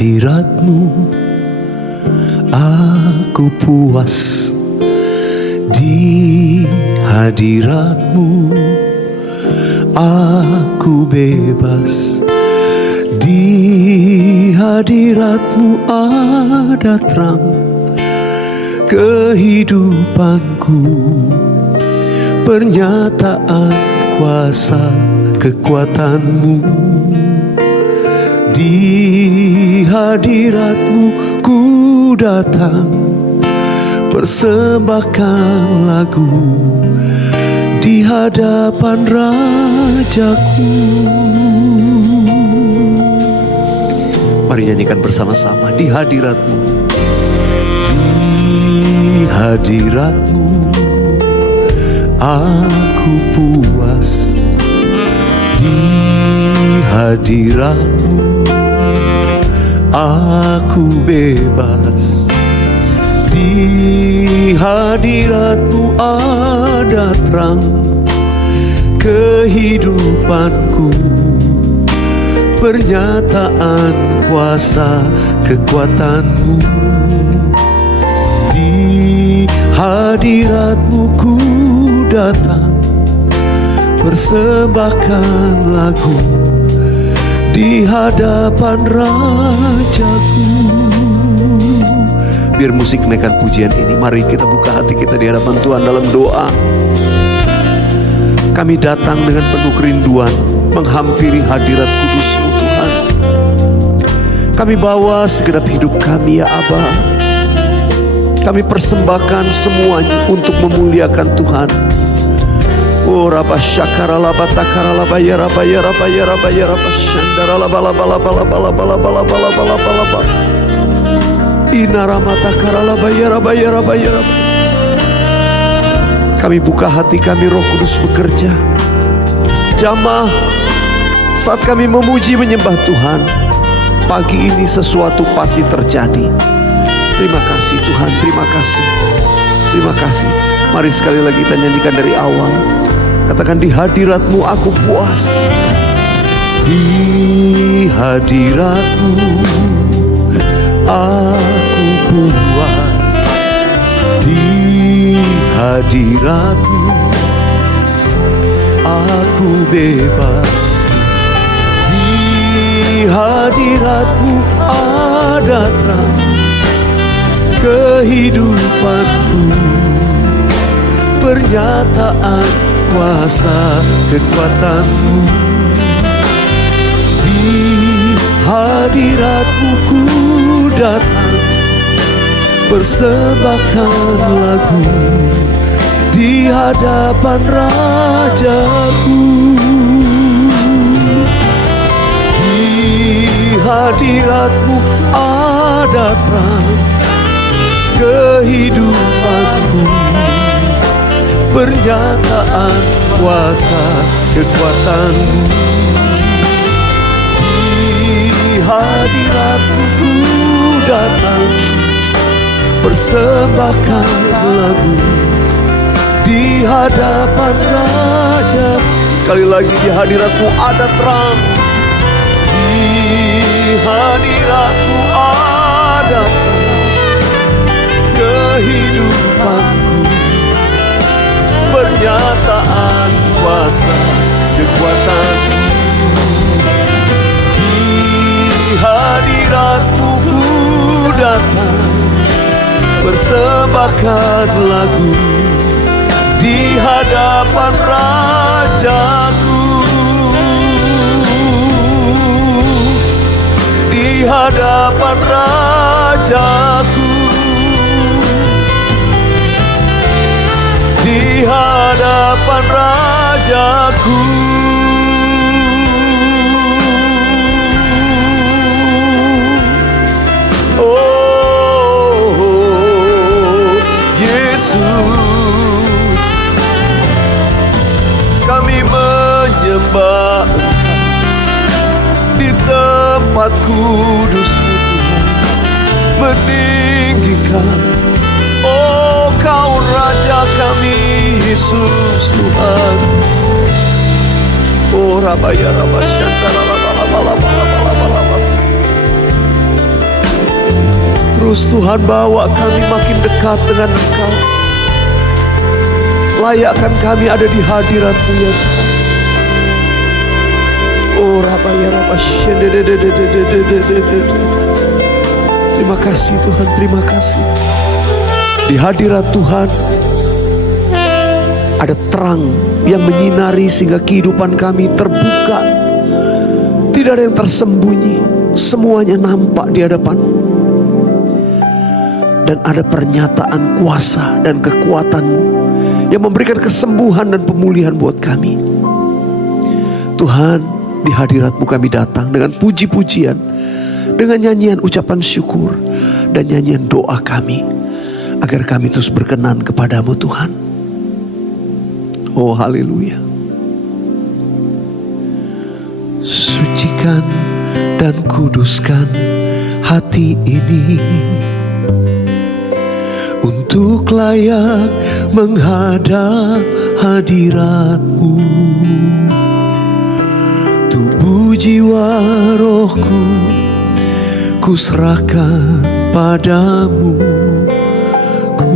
hadirat-Mu aku puas, di hadirat-Mu aku bebas, di hadirat-Mu ada terang kehidupanku, pernyataan kuasa kekuatan-Mu. Di hadirat-Mu ku datang, persembahkan lagu di hadapan Rajaku. Mari nyanyikan bersama-sama. Di hadirat-Mu, di hadirat-Mu aku puas, di hadirat-Mu aku bebas, di hadirat-Mu ada terang kehidupanku, pernyataan kuasa kekuatan-Mu. Di hadirat-Mu ku datang, persembahkan lagu di hadapan Rajaku. Biar musik naikkan pujian ini, mari kita buka hati kita di hadapan Tuhan dalam doa. Kami datang dengan penuh kerinduan menghampiri hadirat kudus-Mu Tuhan. Kami bawa segenap hidup kami ya Aba. Kami persembahkan semuanya untuk memuliakan Tuhan. Oh Rabba Syakara Laba Takara Laba Ya Rabba Ya Rabba Ya Rabba Ya Rabba Syandara Laba Laba Laba Laba Laba Laba Laba Laba Laba Laba Inara Matakara Laba Ya Rabba Ya Rabba Ya Rabba. Kami buka hati kami, Roh Kudus bekerja. Jamah saat kami memuji menyembah Tuhan, pagi ini sesuatu pasti terjadi. Terima kasih Tuhan, terima kasih, terima kasih. Mari sekali lagi kita nyanyikan dari awal. Katakan, di hadirat-Mu aku puas, di hadirat-Mu aku puas, di hadirat-Mu aku bebas, di hadirat-Mu ada terang kehidupanku, pernyataan kuasa kekuatan-Mu. Di hadirat-Mu ku datang, persembahkan lagu di hadapan Rajaku. Di hadirat-Mu ada terang kehidupanku, pernyataan kuasa kekuatan-Mu. Di hadirat-Mu ku datang, persembahkan lagu di hadapan Raja. Sekali lagi, di hadirat-Mu ada terang, di hadirat-Mu ada terang kehidupanku, pernyataan kuasa kekuatan-Mu. Di hadirat-Mu ku datang, persembahkan lagu di hadapan Rajaku. Di hadapan Rajaku, di hadapan Rajaku. Oh Yesus, kami menyembah di tempat kudus-Mu Tuhan, meninggikan, oh Kau Raja kami, Yesus Tuhan. Oh Rabaya Rabba Syantara Laba Laba Laba Laba Laba Laba. Kudus Tuhan, bawa kami makin dekat dengan Engkau. Layakkan kami ada di hadirat-Mu ya Tuhan. Oh Rabaya Rabasya. Terima kasih Tuhan, terima kasih. Di hadirat Tuhan ada terang yang menyinari sehingga kehidupan kami terbuka. Tidak ada yang tersembunyi, semuanya nampak di hadapan-Mu. Dan ada pernyataan kuasa dan kekuatan-Mu yang memberikan kesembuhan dan pemulihan buat kami. Tuhan, di hadirat-Mu kami datang dengan puji-pujian, dengan nyanyian ucapan syukur dan nyanyian doa kami, agar kami terus berkenan kepada-Mu Tuhan. Oh haleluya. Sucikan dan kuduskan hati ini untuk layak menghadap hadirat-Mu. Tubuh jiwa rohku kuserahkan padamu, ku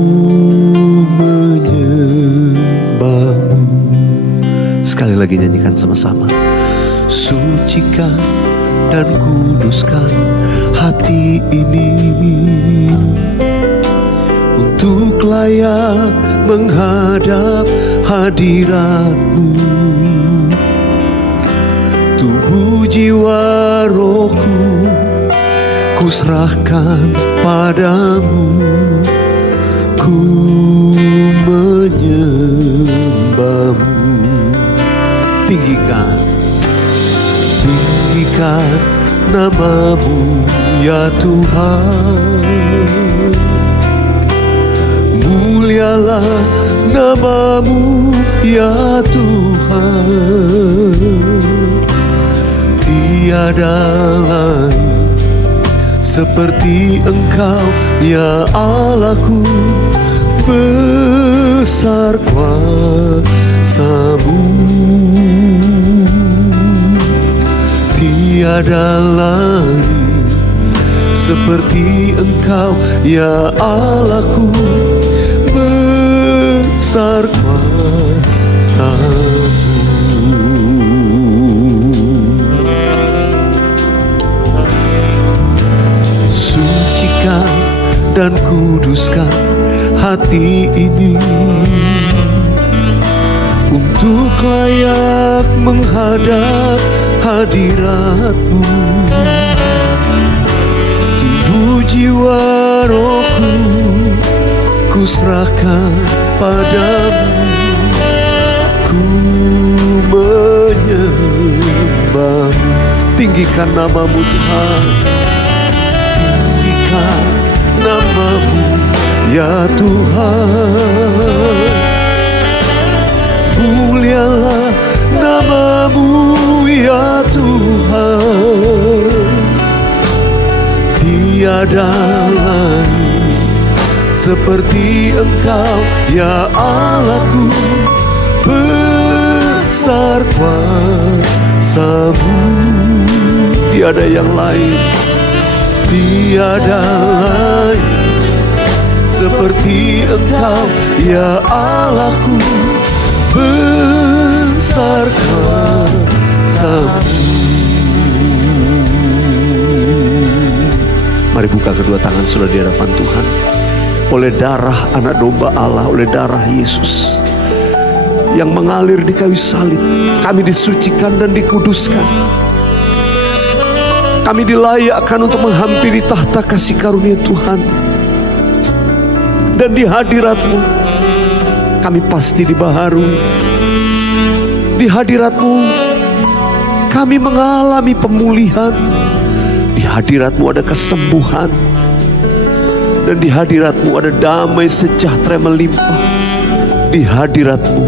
menyembah-Mu. Sekali lagi nyanyikan sama-sama. Sucikan dan kuduskan hati ini untuk layak menghadap hadirat-Mu. Tubuh jiwa rohku kuserahkan padamu, ku menyembah-Mu. Tinggikan nama-Mu ya Tuhan. Mulialah nama-Mu ya Tuhan. Tiada lain seperti Engkau ya Allahku. Besar kuasa-Mu, tiada lain seperti Engkau ya Allahku. Besar kuasa-Mu. Sucikan dan kuduskan hati ini untuk layak menghadap hadirat-Mu. Tubuh jiwa rohku kuserahkan padamu, ku menyembah-Mu. Tinggikan nama-Mu Tuhan, tinggikan nama-Mu ya Tuhan. Mulialah nama-Mu ya Tuhan. Tiada lain seperti Engkau ya Allahku. Besar kuasa-Mu, tiada yang lain, tiada lain seperti Engkau ya Allahku. Besar kuasa-Mu. Mari buka kedua tangan saudara di hadapan Tuhan. Oleh darah anak domba Allah, oleh darah Yesus yang mengalir di kayu salib, kami disucikan dan dikuduskan. Kami dilayakkan untuk menghampiri tahta kasih karunia Tuhan. Dan di hadirat-Mu kami pasti dibaharui. Di hadirat-Mu kami mengalami pemulihan. Di hadirat-Mu ada kesembuhan. Dan di hadirat-Mu ada damai sejahtera melimpah. Di hadirat-Mu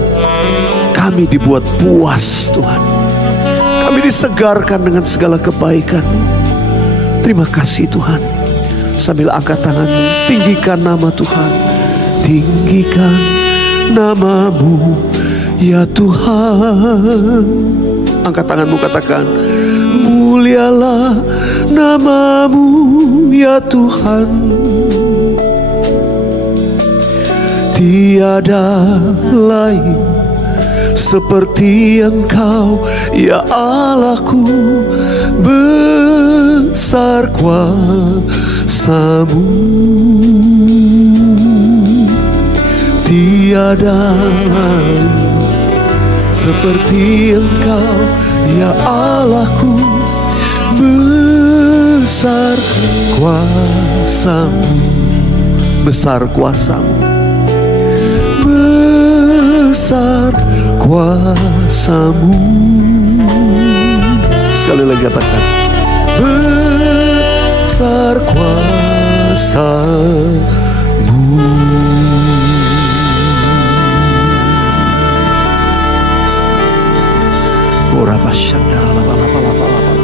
kami dibuat puas Tuhan. Kami disegarkan dengan segala kebaikan-Mu. Terima kasih Tuhan. Sambil angkat tangan-Mu, tinggikan nama Tuhan. Tinggikan nama-Mu ya Tuhan. Angkat tanganmu, katakan, mulialah namamu ya Tuhan. Tiada lain seperti Engkau ya Allahku, besar kuasa-Mu. Tiada lain seperti Engkau ya Allahku, besar kuasa-Mu. Besar kuasa-Mu, besar kuasa-Mu. Sekali lagi katakan, besar kuasa-Mu. Ora basyanda laba-laba-laba-laba.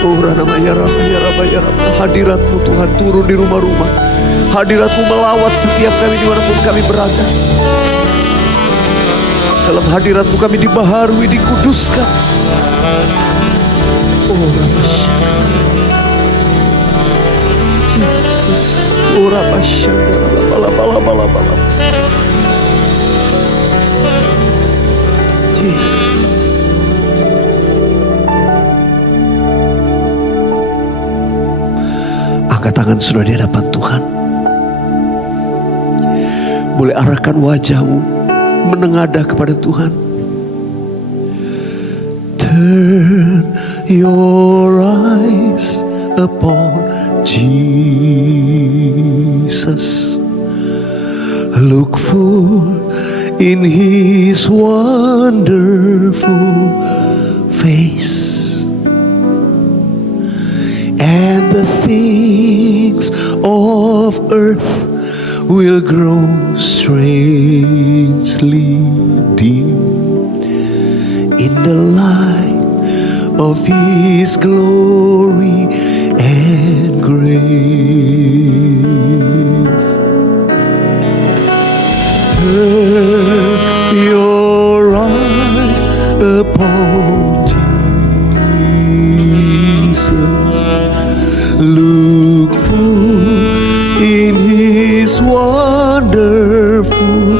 Ora nama ya Rabba, ya Rabba, ya Rabba. Hadirat-Mu Tuhan turun di rumah-rumah. Hadirat-Mu melawat setiap kami dimanapun kami berada. Dalam hadirat-Mu kami dibaharui, dikuduskan. Ora basyanda Jesus. Ora basyanda laba-laba-laba-laba. Jesus. Angkat tangan sudah di hadapan Tuhan. Boleh arahkan wajahmu menengadah kepada Tuhan. Turn your eyes upon Jesus. Look full in His wonderful face. And the things of earth will grow strangely dim in the light of His glory and grace. Turn your eyes upon Jesus. Look full in His wonderful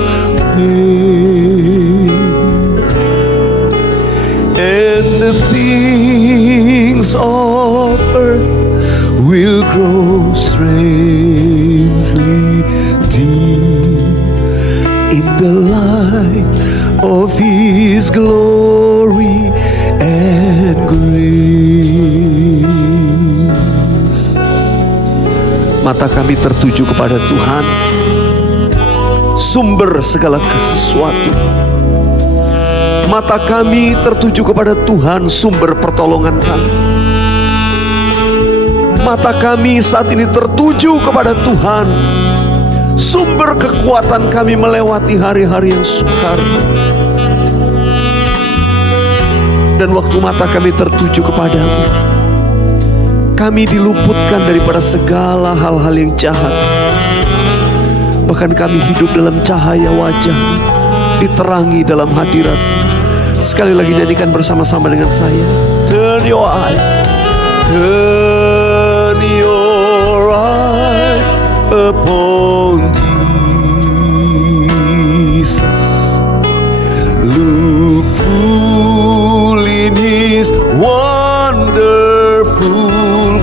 face, and the things of earth will grow strangely dim in the light of His glory and grace. Mata kami tertuju kepada Tuhan, sumber segala sesuatu. Mata kami tertuju kepada Tuhan, sumber pertolongan kami. Mata kami saat ini tertuju kepada Tuhan, sumber kekuatan kami melewati hari-hari yang sukar. Dan waktu mata kami tertuju kepadamu, kami diluputkan daripada segala hal-hal yang jahat. Bahkan kami hidup dalam cahaya wajah-Mu, diterangi dalam hadirat. Sekali lagi nyanyikan bersama-sama dengan saya. Turn your eyes, turn your eyes upon Jesus. Look full in His wonderful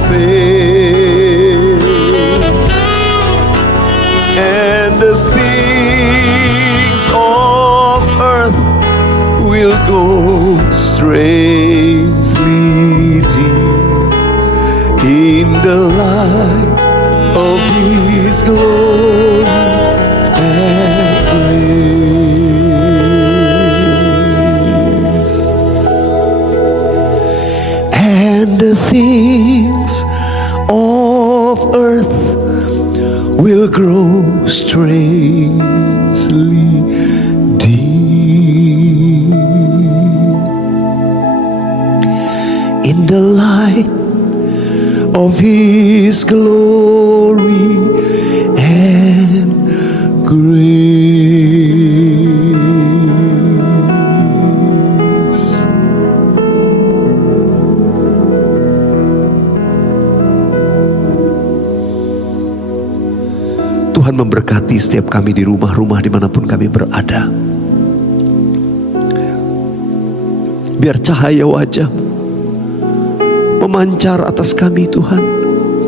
face, and the things of earth will go strangely dim in the light of His glory and grace. And the things of earth will grow strangely dim in the light of His glory and grace. Tuhan memberkati setiap kami di rumah-rumah dimanapun kami berada. Biar cahaya wajah-Mu memancar atas kami Tuhan.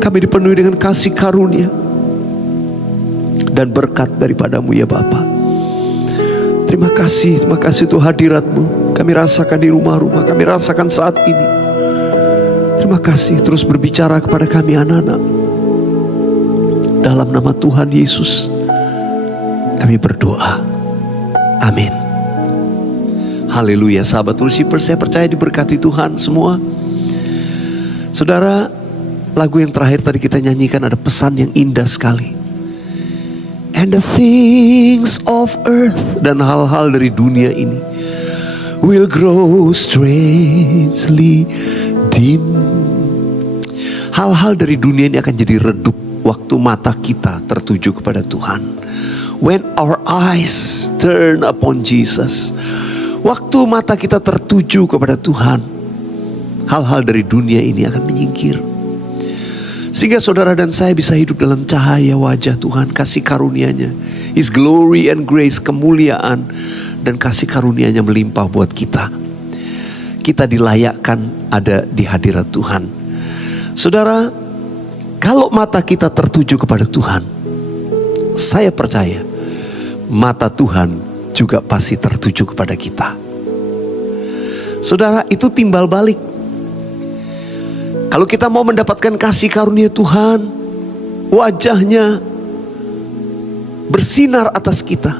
Kami dipenuhi dengan kasih karunia dan berkat daripada-Mu ya Bapa. Terima kasih Tuhan hadirat-Mu kami rasakan di rumah-rumah, kami rasakan saat ini. Terima kasih, terus berbicara kepada kami anak-anak. Dalam nama Tuhan Yesus kami berdoa, amin. Haleluya. Sahabat Worshipers, saya percaya diberkati Tuhan semua. Saudara, lagu yang terakhir tadi kita nyanyikan ada pesan yang indah sekali. And the things of earth, dan hal-hal dari dunia ini will grow strangely dim. Hal-hal dari dunia ini akan jadi redup waktu mata kita tertuju kepada Tuhan. When our eyes turn upon Jesus, waktu mata kita tertuju kepada Tuhan, hal-hal dari dunia ini akan menyingkir. Sehingga saudara dan saya bisa hidup dalam cahaya wajah Tuhan, kasih karunia-Nya, His glory and grace, kemuliaan dan kasih karunia-Nya melimpah buat kita. Kita dilayakkan ada di hadirat Tuhan. Saudara, kalau mata kita tertuju kepada Tuhan, saya percaya mata Tuhan juga pasti tertuju kepada kita. Saudara, itu timbal balik. Kalau kita mau mendapatkan kasih karunia Tuhan, wajah-Nya bersinar atas kita,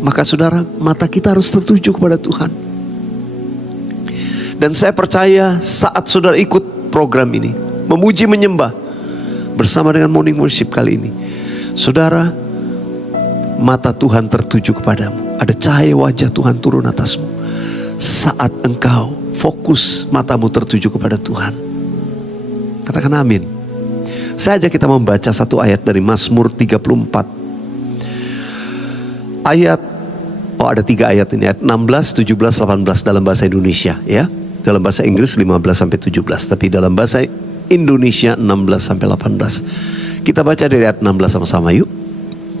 maka saudara, mata kita harus tertuju kepada Tuhan. Dan saya percaya saat saudara ikut program ini, memuji menyembah bersama dengan Morning Worship kali ini, saudara, mata Tuhan tertuju kepadamu. Ada cahaya wajah Tuhan turun atasmu. Saat engkau fokus matamu tertuju kepada Tuhan. Katakan amin. Saya ajak kita membaca satu ayat dari Mazmur 34. Ada 3 ayat ini, ayat 16, 17, 18 dalam bahasa Indonesia ya. Dalam bahasa Inggris 15 sampai 17, tapi dalam bahasa Indonesia 16 sampai 18. Kita baca dari ayat 16 sama-sama yuk.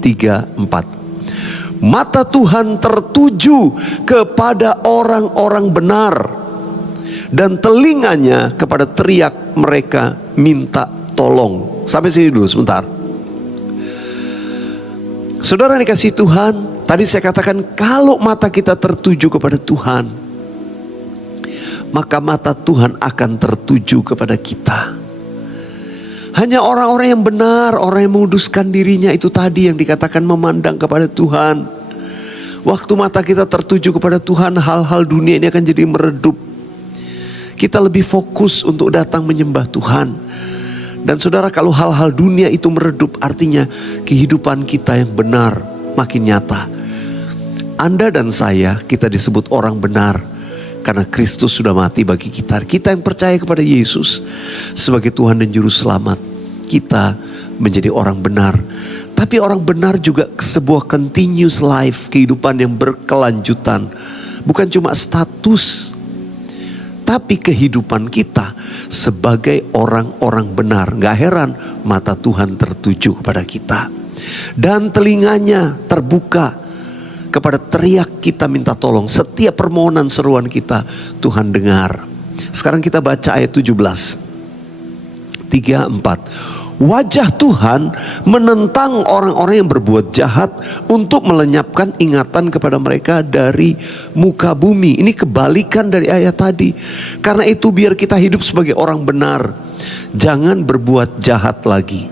3, 4. Mata Tuhan tertuju kepada orang-orang benar, dan telinganya kepada teriak mereka minta tolong. Sampai sini dulu sebentar. Saudara dikasih Tuhan, tadi saya katakan kalau mata kita tertuju kepada Tuhan, maka mata Tuhan akan tertuju kepada kita. Hanya orang-orang yang benar, orang yang menguduskan dirinya, itu tadi yang dikatakan memandang kepada Tuhan. Waktu mata kita tertuju kepada Tuhan, hal-hal dunia ini akan jadi meredup. Kita lebih fokus untuk datang menyembah Tuhan. Dan saudara, kalau hal-hal dunia itu meredup, artinya kehidupan kita yang benar makin nyata. Anda dan saya, kita disebut orang benar karena Kristus sudah mati bagi kita. Kita yang percaya kepada Yesus sebagai Tuhan dan Juru Selamat, kita menjadi orang benar. Tapi orang benar juga sebuah continuous life, kehidupan yang berkelanjutan. Bukan cuma status, tapi kehidupan kita sebagai orang-orang benar. Gak heran mata Tuhan tertuju kepada kita, dan telinganya terbuka kepada teriak kita minta tolong. Setiap permohonan seruan kita Tuhan dengar. Sekarang kita baca ayat 17, 3, 4. Wajah Tuhan menentang orang-orang yang berbuat jahat untuk melenyapkan ingatan kepada mereka dari muka bumi. Ini kebalikan dari ayat tadi. Karena itu biar kita hidup sebagai orang benar, jangan berbuat jahat lagi.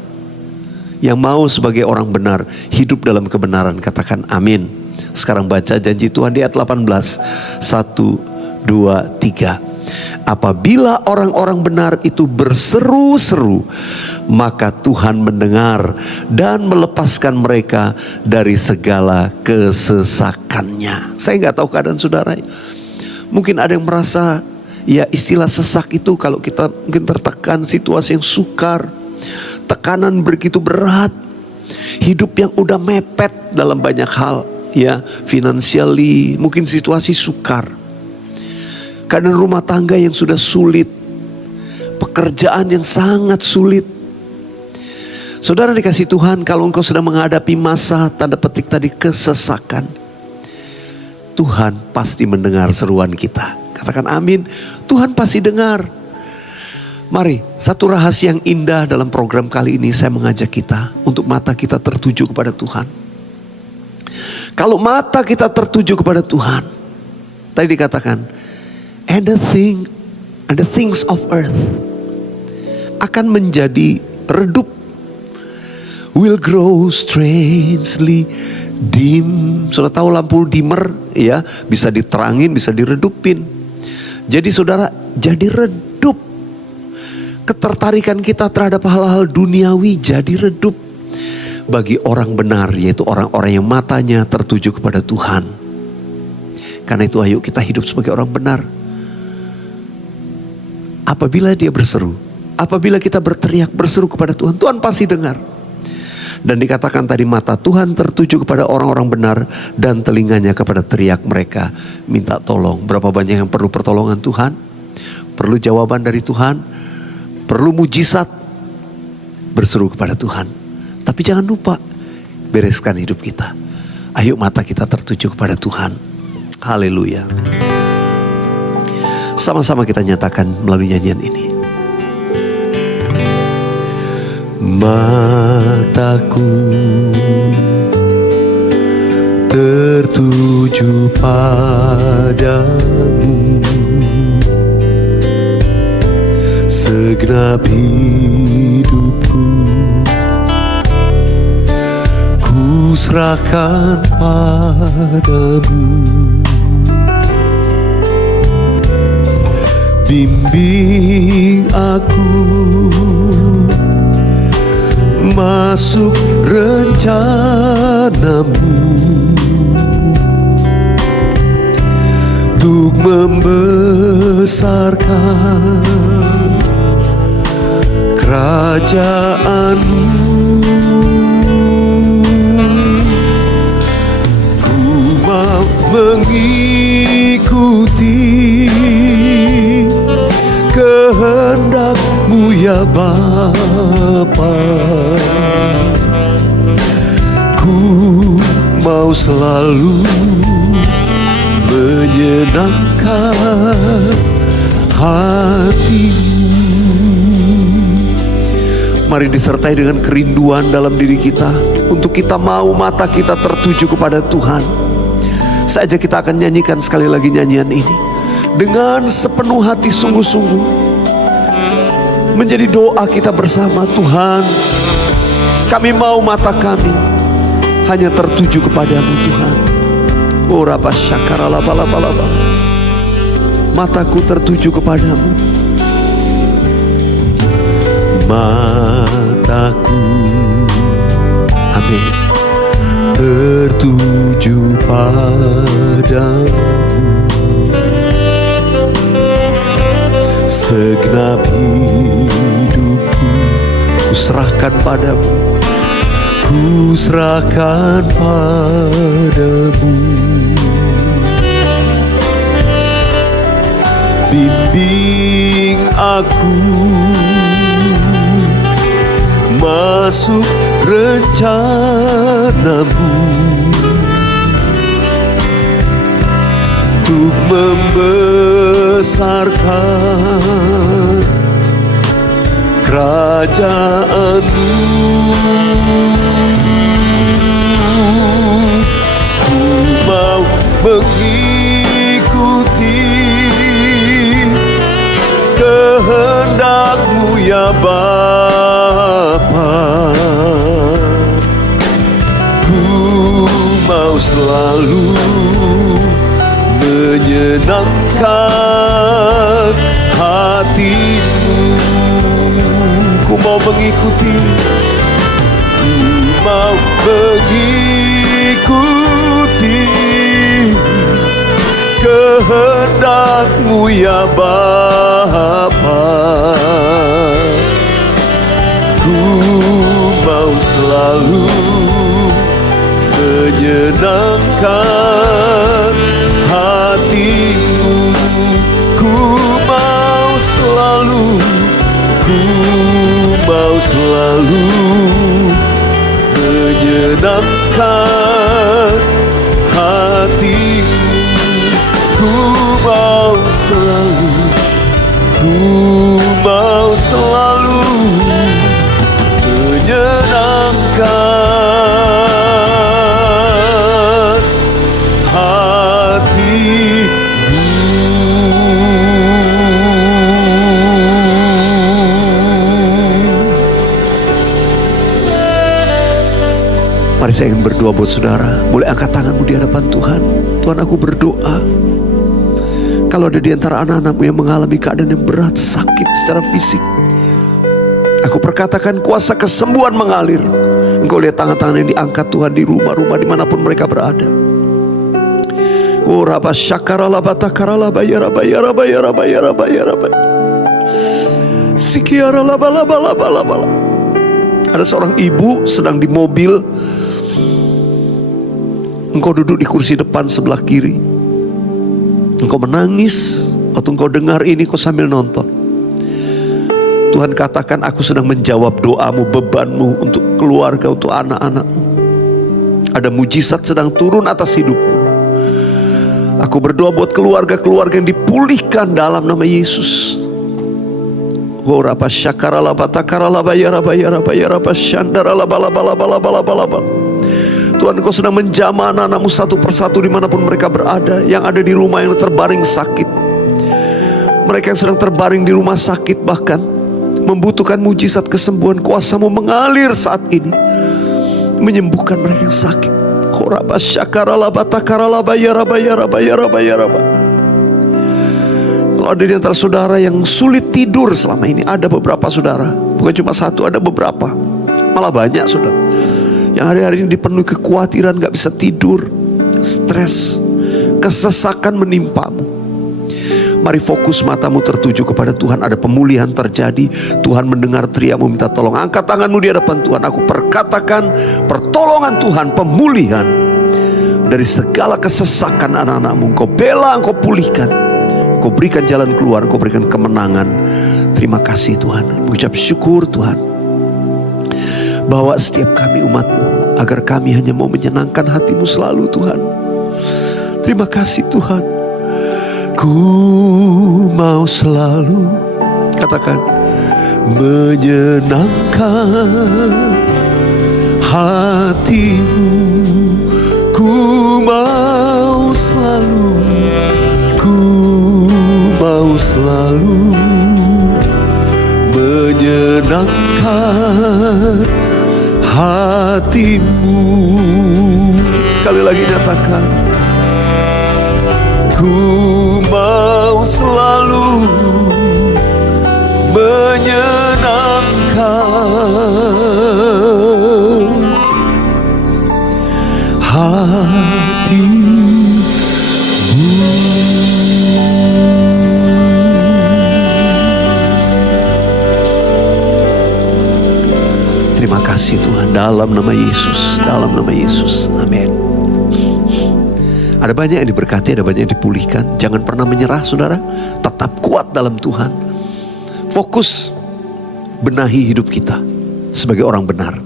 Yang mau sebagai orang benar, hidup dalam kebenaran, katakan amin. Sekarang baca janji Tuhan di ayat 18. 1, 2, 3. Apabila orang-orang benar itu berseru-seru, maka Tuhan mendengar dan melepaskan mereka dari segala kesesakannya. Saya nggak tahu keadaan saudara. Mungkin ada yang merasa, ya istilah sesak itu kalau kita mungkin tertekan, situasi yang sukar, tekanan begitu berat, hidup yang udah mepet dalam banyak hal, ya financially, mungkin situasi sukar. Keadaan rumah tangga yang sudah sulit, pekerjaan yang sangat sulit. Saudara dikasih Tuhan, kalau engkau sedang menghadapi masa tanda petik tadi kesesakan, Tuhan pasti mendengar seruan kita. Katakan amin. Tuhan pasti dengar. Mari, satu rahasia yang indah dalam program kali ini, saya mengajak kita untuk mata kita tertuju kepada Tuhan. Kalau mata kita tertuju kepada Tuhan, tadi dikatakan, and the things of earth akan menjadi redup, will grow strangely dim. Sudah tahu lampu dimmer, ya, bisa diterangin, bisa diredupin. Jadi saudara, jadi redup. Ketertarikan kita terhadap hal-hal duniawi jadi redup bagi orang benar, yaitu orang-orang yang matanya tertuju kepada Tuhan. Karena itu ayo kita hidup sebagai orang benar. Apabila dia berseru, apabila kita berteriak berseru kepada Tuhan, Tuhan pasti dengar. Dan dikatakan tadi, mata Tuhan tertuju kepada orang-orang benar dan telinganya kepada teriak mereka minta tolong. Berapa banyak yang perlu pertolongan Tuhan, perlu jawaban dari Tuhan, perlu mujizat, berseru kepada Tuhan. Tapi jangan lupa bereskan hidup kita. Ayo mata kita tertuju kepada Tuhan. Haleluya. Sama-sama kita nyatakan melalui nyanyian ini. Mataku tertuju padamu, segenap hidupku ku serahkan padamu. Bimbing aku masuk rencanamu, untuk membesarkan kerajaanmu. Ku mau mengikuti kehendak-Mu ya Bapa. Ku mau selalu menyenangkan hati-Mu. Mari disertai dengan kerinduan dalam diri kita untuk kita mau mata kita tertuju kepada Tuhan. Saja kita akan nyanyikan sekali lagi nyanyian ini dengan sepenuh hati, sungguh-sungguh menjadi doa kita bersama. Tuhan, kami mau mata kami hanya tertuju kepadamu Tuhan. Ora pasyakara laba-laba-laba. Mataku tertuju kepadamu. Mataku, amin, tertuju padamu, segenap hidupku ku serahkan padamu, ku serahkan padamu. Bimbing aku masuk rencanamu, untuk membesarkan kerajaan-Mu. Ku mau mengikuti kehendak-Mu ya Bapa. Ku mau selalu menyenangkan hati-Mu. Ku mau mengikuti, ku mau mengikuti kehendak-Mu ya Bapa. Ku mau selalu menyenangkan hati-Mu. Ku mau selalu, ku mau selalu menyenangkan hatimu. Ku mau selalu, ku mau selalu menyenangkan hatimu. Mari saya ingin berdoa buat saudara. Boleh angkat tanganmu di hadapan Tuhan. Tuhan, aku berdoa, kalau ada di antara anak-anakmu yang mengalami keadaan yang berat, sakit secara fisik, aku perkatakan kuasa kesembuhan mengalir. Engkau lihat tangan-tangan yang diangkat Tuhan di rumah-rumah dimanapun mereka berada. Oh Rabba Syakaralaba Takaralaba Yaraba Yaraba Yaraba Yaraba Yaraba Sikiaralaba Laba Laba Laba. Ada seorang ibu sedang di mobil. Engkau duduk di kursi depan sebelah kiri. Engkau menangis waktu engkau dengar ini, kau sambil nonton. Tuhan katakan, aku sedang menjawab doamu, bebanmu untuk keluarga, untuk anak-anakmu. Ada mujizat sedang turun atas hidupmu. Aku berdoa buat keluarga-keluarga yang dipulihkan dalam nama Yesus. Horaba syakaralaba takaralaba yaraba yaraba yaraba syandaralaba laba laba laba laba laba. Tuhan, Engkau sedang menjamah anak-anakmu satu persatu dimanapun mereka berada. Yang ada di rumah yang terbaring sakit, mereka yang sedang terbaring di rumah sakit, bahkan membutuhkan mujizat kesembuhan. Kuasa-Mu mengalir saat ini, menyembuhkan mereka yang sakit. Koraba syakaralaba takaralaba yaraba yaraba yaraba yaraba. Kalau ada di antara saudara yang sulit tidur selama ini, ada beberapa saudara, bukan cuma satu, ada beberapa, malah banyak saudara, yang hari-hari ini dipenuhi kekhawatiran, gak bisa tidur, stres, kesesakan menimpamu. Mari fokus matamu tertuju kepada Tuhan. Ada pemulihan terjadi. Tuhan mendengar teriakmu minta tolong. Angkat tanganmu di hadapan Tuhan. Aku perkatakan pertolongan Tuhan, pemulihan dari segala kesesakan anak-anakmu. Engkau bela, Engkau pulihkan, Engkau berikan jalan keluar, Engkau berikan kemenangan. Terima kasih Tuhan. Mengucap syukur Tuhan, bawa setiap kami umat-Mu, agar kami hanya mau menyenangkan hati-Mu selalu Tuhan. Terima kasih Tuhan. Ku mau selalu, katakan, menyenangkan hati-Mu. Ku mau selalu, ku mau selalu menyenangkan hati-Mu. Sekali lagi nyatakan, ku mau selalu menyenangkan hati-Mu. Terima kasih Tuhan, dalam nama Yesus, dalam nama Yesus, amin. Ada banyak yang diberkati, ada banyak yang dipulihkan. Jangan pernah menyerah saudara. Tetap kuat dalam Tuhan. Fokus benahi hidup kita sebagai orang benar.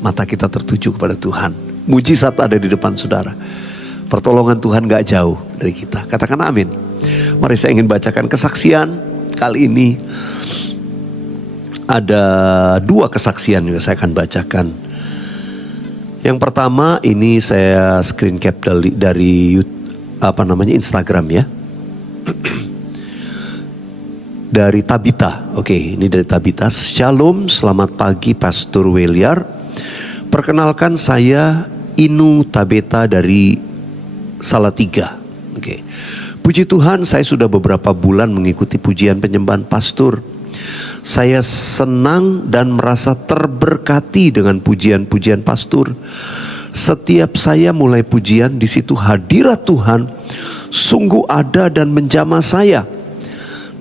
Mata kita tertuju kepada Tuhan. Mujizat ada di depan saudara. Pertolongan Tuhan gak jauh dari kita. Katakan amin. Mari saya ingin bacakan kesaksian. Kali ini ada 2 kesaksian yang saya akan bacakan. Yang pertama ini saya screen cap dari Instagram ya. Dari Tabita. Oke, ini dari Tabita. Shalom, selamat pagi Pastor Weliar. Perkenalkan saya Inu Tabeta dari Salatiga. Oke. Puji Tuhan, saya sudah beberapa bulan mengikuti pujian penyembahan Pastor. Saya senang dan merasa terberkati dengan pujian-pujian Pastor. Setiap saya mulai pujian, di situ hadirat Tuhan sungguh ada dan menjamah saya.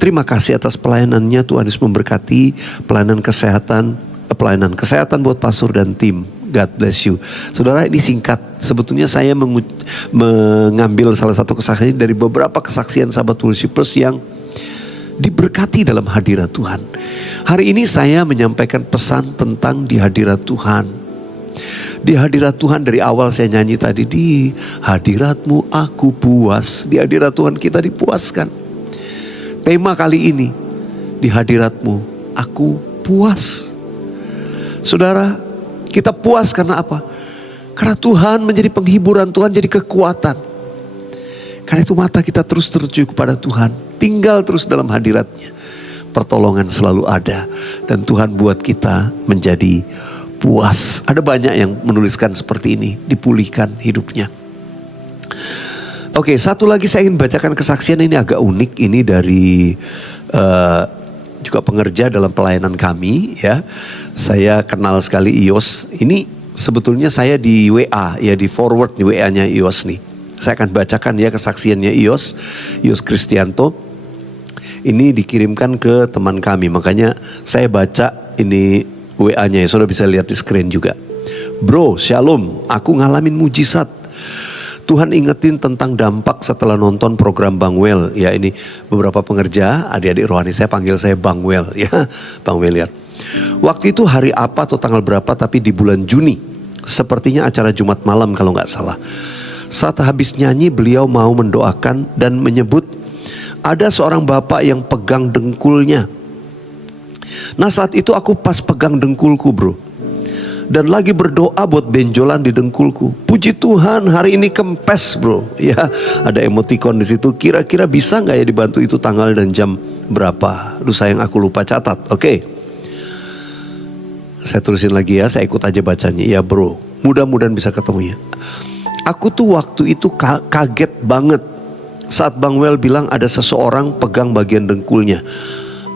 Terima kasih atas pelayanannya. Tuhan Yesus memberkati pelayanan kesehatan buat Pastor dan tim. God bless you. Saudara, ini singkat. Sebetulnya saya mengambil salah satu kesaksian dari beberapa kesaksian sahabat worshipers yang diberkati dalam hadirat Tuhan. Hari ini saya menyampaikan pesan tentang di hadirat Tuhan. Di hadirat Tuhan, dari awal saya nyanyi tadi, di hadiratmu aku puas. Di hadirat Tuhan kita dipuaskan. Tema kali ini, di hadiratmu aku puas. Saudara, kita puas karena apa? Karena Tuhan menjadi penghiburan, Tuhan jadi kekuatan. Karena itu mata kita terus tertuju kepada Tuhan, tinggal terus dalam hadiratnya. Pertolongan selalu ada, dan Tuhan buat kita menjadi puas. Ada banyak yang menuliskan seperti ini, dipulihkan hidupnya. Oke, satu lagi saya ingin bacakan kesaksian, ini agak unik. Ini dari juga pengerja dalam pelayanan kami, ya. Saya kenal sekali Ios. Ini sebetulnya saya di WA, ya, di forward di WA-nya Ios nih. Saya akan bacakan ya kesaksiannya Ios Kristianto. Ini dikirimkan ke teman kami, makanya saya baca ini WA-nya ya, saudara bisa lihat di screen juga. Bro, shalom, aku ngalamin mujizat. Tuhan ingetin tentang dampak setelah nonton program Bang Wel. Ya, ini beberapa pengerja, adik-adik rohani saya panggil saya Bang Wel, ya, Bang Wel ya. Waktu itu hari apa atau tanggal berapa, tapi di bulan Juni. Sepertinya acara Jumat malam kalau nggak salah. Saat habis nyanyi, beliau mau mendoakan dan menyebut ada seorang bapak yang pegang dengkulnya. Nah, saat itu aku pas pegang dengkulku, bro, dan lagi berdoa buat benjolan di dengkulku. Puji Tuhan, hari ini kempes, bro. Ya, ada emoticon di situ. Kira-kira bisa nggak ya dibantu itu tanggal dan jam berapa? Aduh sayang, aku lupa catat. Oke. Saya tulisin lagi ya, saya ikut aja bacanya. Ya bro, mudah-mudahan bisa ketemu ya. Aku tuh waktu itu kaget banget saat Bang Wel bilang ada seseorang pegang bagian dengkulnya.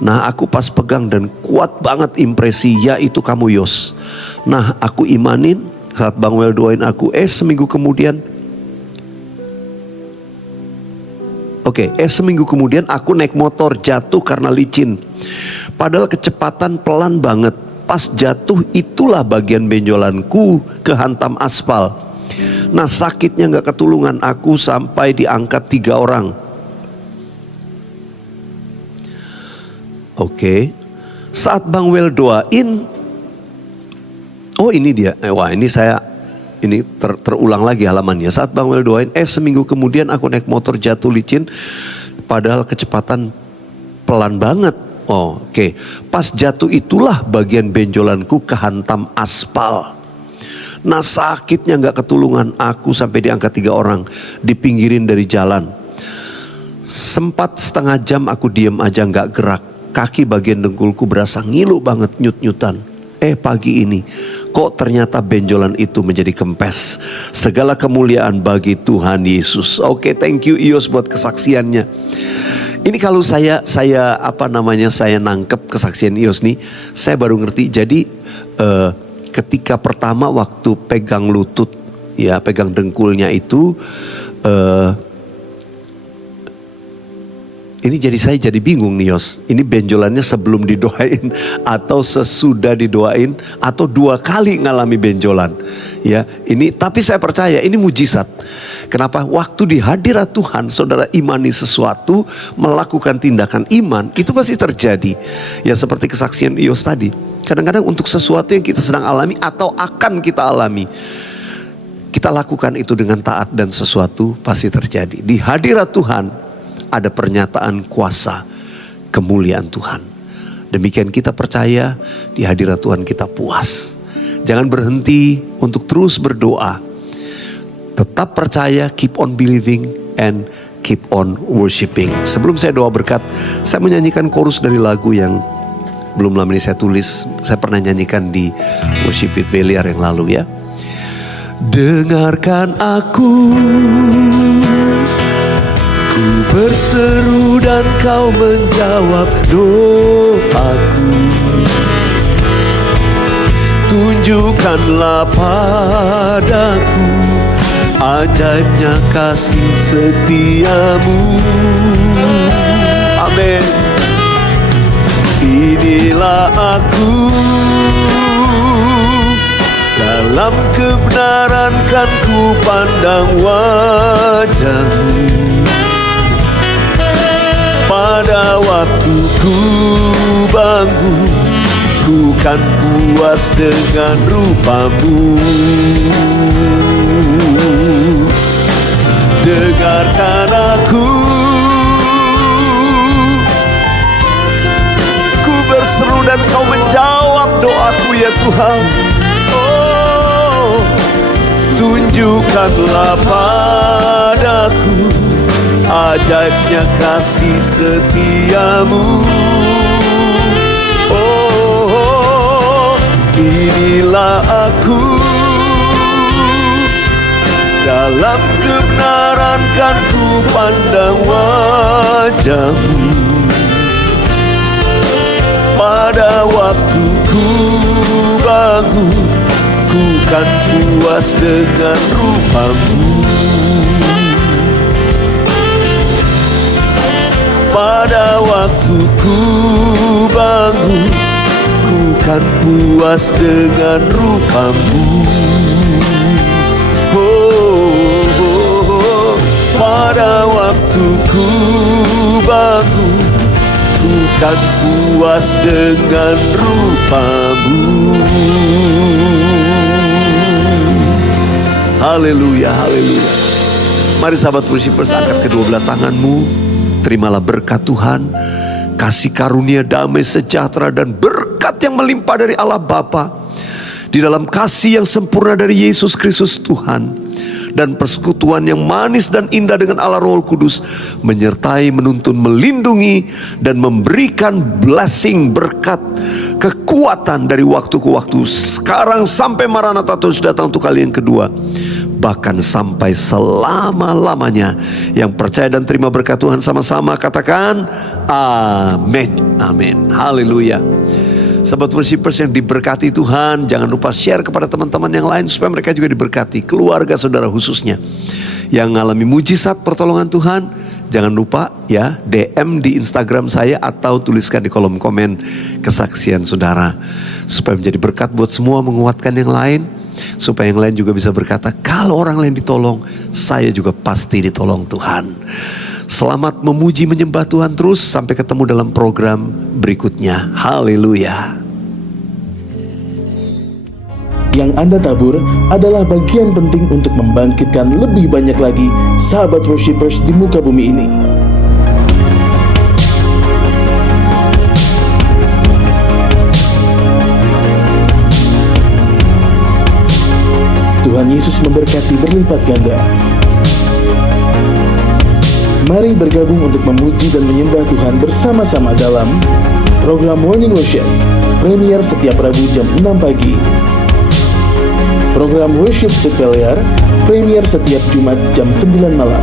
Nah, aku pas pegang dan kuat banget impresi, ya itu kamu Yos. Nah, aku imanin saat Bang Wel doain aku. Seminggu kemudian seminggu kemudian aku naik motor jatuh karena licin. Padahal kecepatan pelan banget. Pas jatuh itulah bagian benjolanku kehantam aspal. Nah, sakitnya gak ketulungan, aku sampai diangkat 3 orang. Oke. Saat Bang Wel doain, oh ini dia. Wah, ini saya terulang lagi halamannya. Saat Bang Wel doain, seminggu kemudian aku naik motor jatuh licin, padahal kecepatan pelan banget. Oke. Pas jatuh itulah bagian benjolanku kehantam aspal. Nah, sakitnya gak ketulungan, aku sampai diangkat 3 orang, dipinggirin dari jalan. Sempat setengah jam aku diem aja gak gerak. Kaki bagian dengkulku berasa ngilu banget, nyut-nyutan. Pagi ini kok ternyata benjolan itu menjadi kempes. Segala kemuliaan bagi Tuhan Yesus. Oke, thank you Ios buat kesaksiannya. Ini kalau saya nangkep kesaksian Ios nih, saya baru ngerti. Jadi ketika pertama waktu pegang lutut, ya pegang dengkulnya itu, ini saya jadi bingung nih Yos. Ini benjolannya sebelum didoain atau sesudah didoain atau 2 kali ngalami benjolan. Ya, ini tapi saya percaya ini mujizat. Kenapa? Waktu di hadirat Tuhan, saudara imani sesuatu, melakukan tindakan iman, itu pasti terjadi. Ya seperti kesaksian Yos tadi. Kadang-kadang untuk sesuatu yang kita sedang alami atau akan kita alami, kita lakukan itu dengan taat dan sesuatu pasti terjadi. Di hadirat Tuhan ada pernyataan kuasa kemuliaan Tuhan. Demikian kita percaya di hadirat Tuhan kita puas. Jangan berhenti untuk terus berdoa. Tetap percaya, keep on believing and keep on worshiping. Sebelum saya doa berkat, saya menyanyikan chorus dari lagu yang belum lama ini saya tulis. Saya pernah nyanyikan di Worship with Veliar yang lalu ya. Dengarkan aku, ku berseru dan kau menjawab doaku. Tunjukkanlah padaku ajaibnya kasih setiamu. Amin. Inilah aku, dalam kebenaran kan ku pandang wajahmu. pada waktu ku bangun, ku kan puas dengan rupamu. Dengarkan aku, ku berseru dan kau menjawab doaku ya Tuhan. Oh, tunjukkanlah padaku ajaibnya kasih setiamu. Oh, inilah aku, dalam kebenaran kan ku pandang wajahmu. Pada waktu ku bangun, ku kan puas dengan rupamu. Pada waktu ku bangun, ku kan puas dengan rupamu. Pada waktu ku bangun, ku kan puas dengan rupamu. Haleluya, haleluya. Mari sahabat worshipers, angkat kedua belah tanganmu. Terimalah berkat Tuhan, kasih karunia, damai, sejahtera, dan berkat yang melimpah dari Allah Bapa, di dalam kasih yang sempurna dari Yesus Kristus Tuhan, dan persekutuan yang manis dan indah dengan Allah Roh Kudus, menyertai, menuntun, melindungi, dan memberikan blessing, berkat, kekuatan dari waktu ke waktu, sekarang sampai Maranatha Tuhan datang untuk kali yang kedua, bahkan sampai selama-lamanya. Yang percaya dan terima berkat Tuhan sama-sama katakan amin, amin, haleluya. Sahabat worshipers yang diberkati Tuhan, jangan lupa share kepada teman-teman yang lain supaya mereka juga diberkati, keluarga saudara khususnya yang mengalami mujizat pertolongan Tuhan. Jangan lupa ya, DM di Instagram saya atau tuliskan di kolom komen kesaksian saudara, supaya menjadi berkat buat semua, menguatkan yang lain, supaya yang lain juga bisa berkata, kalau orang lain ditolong, saya juga pasti ditolong Tuhan. Selamat memuji menyembah Tuhan terus, sampai ketemu dalam program berikutnya. Haleluya. Yang Anda tabur adalah bagian penting untuk membangkitkan lebih banyak lagi sahabat worshipers di muka bumi ini. Tuhan Yesus memberkati berlipat ganda. Mari bergabung untuk memuji dan menyembah Tuhan bersama-sama dalam program Morning Worship, premier setiap Rabu jam 6 pagi. Program Worship Spectacular, premier setiap Jumat jam 9 malam.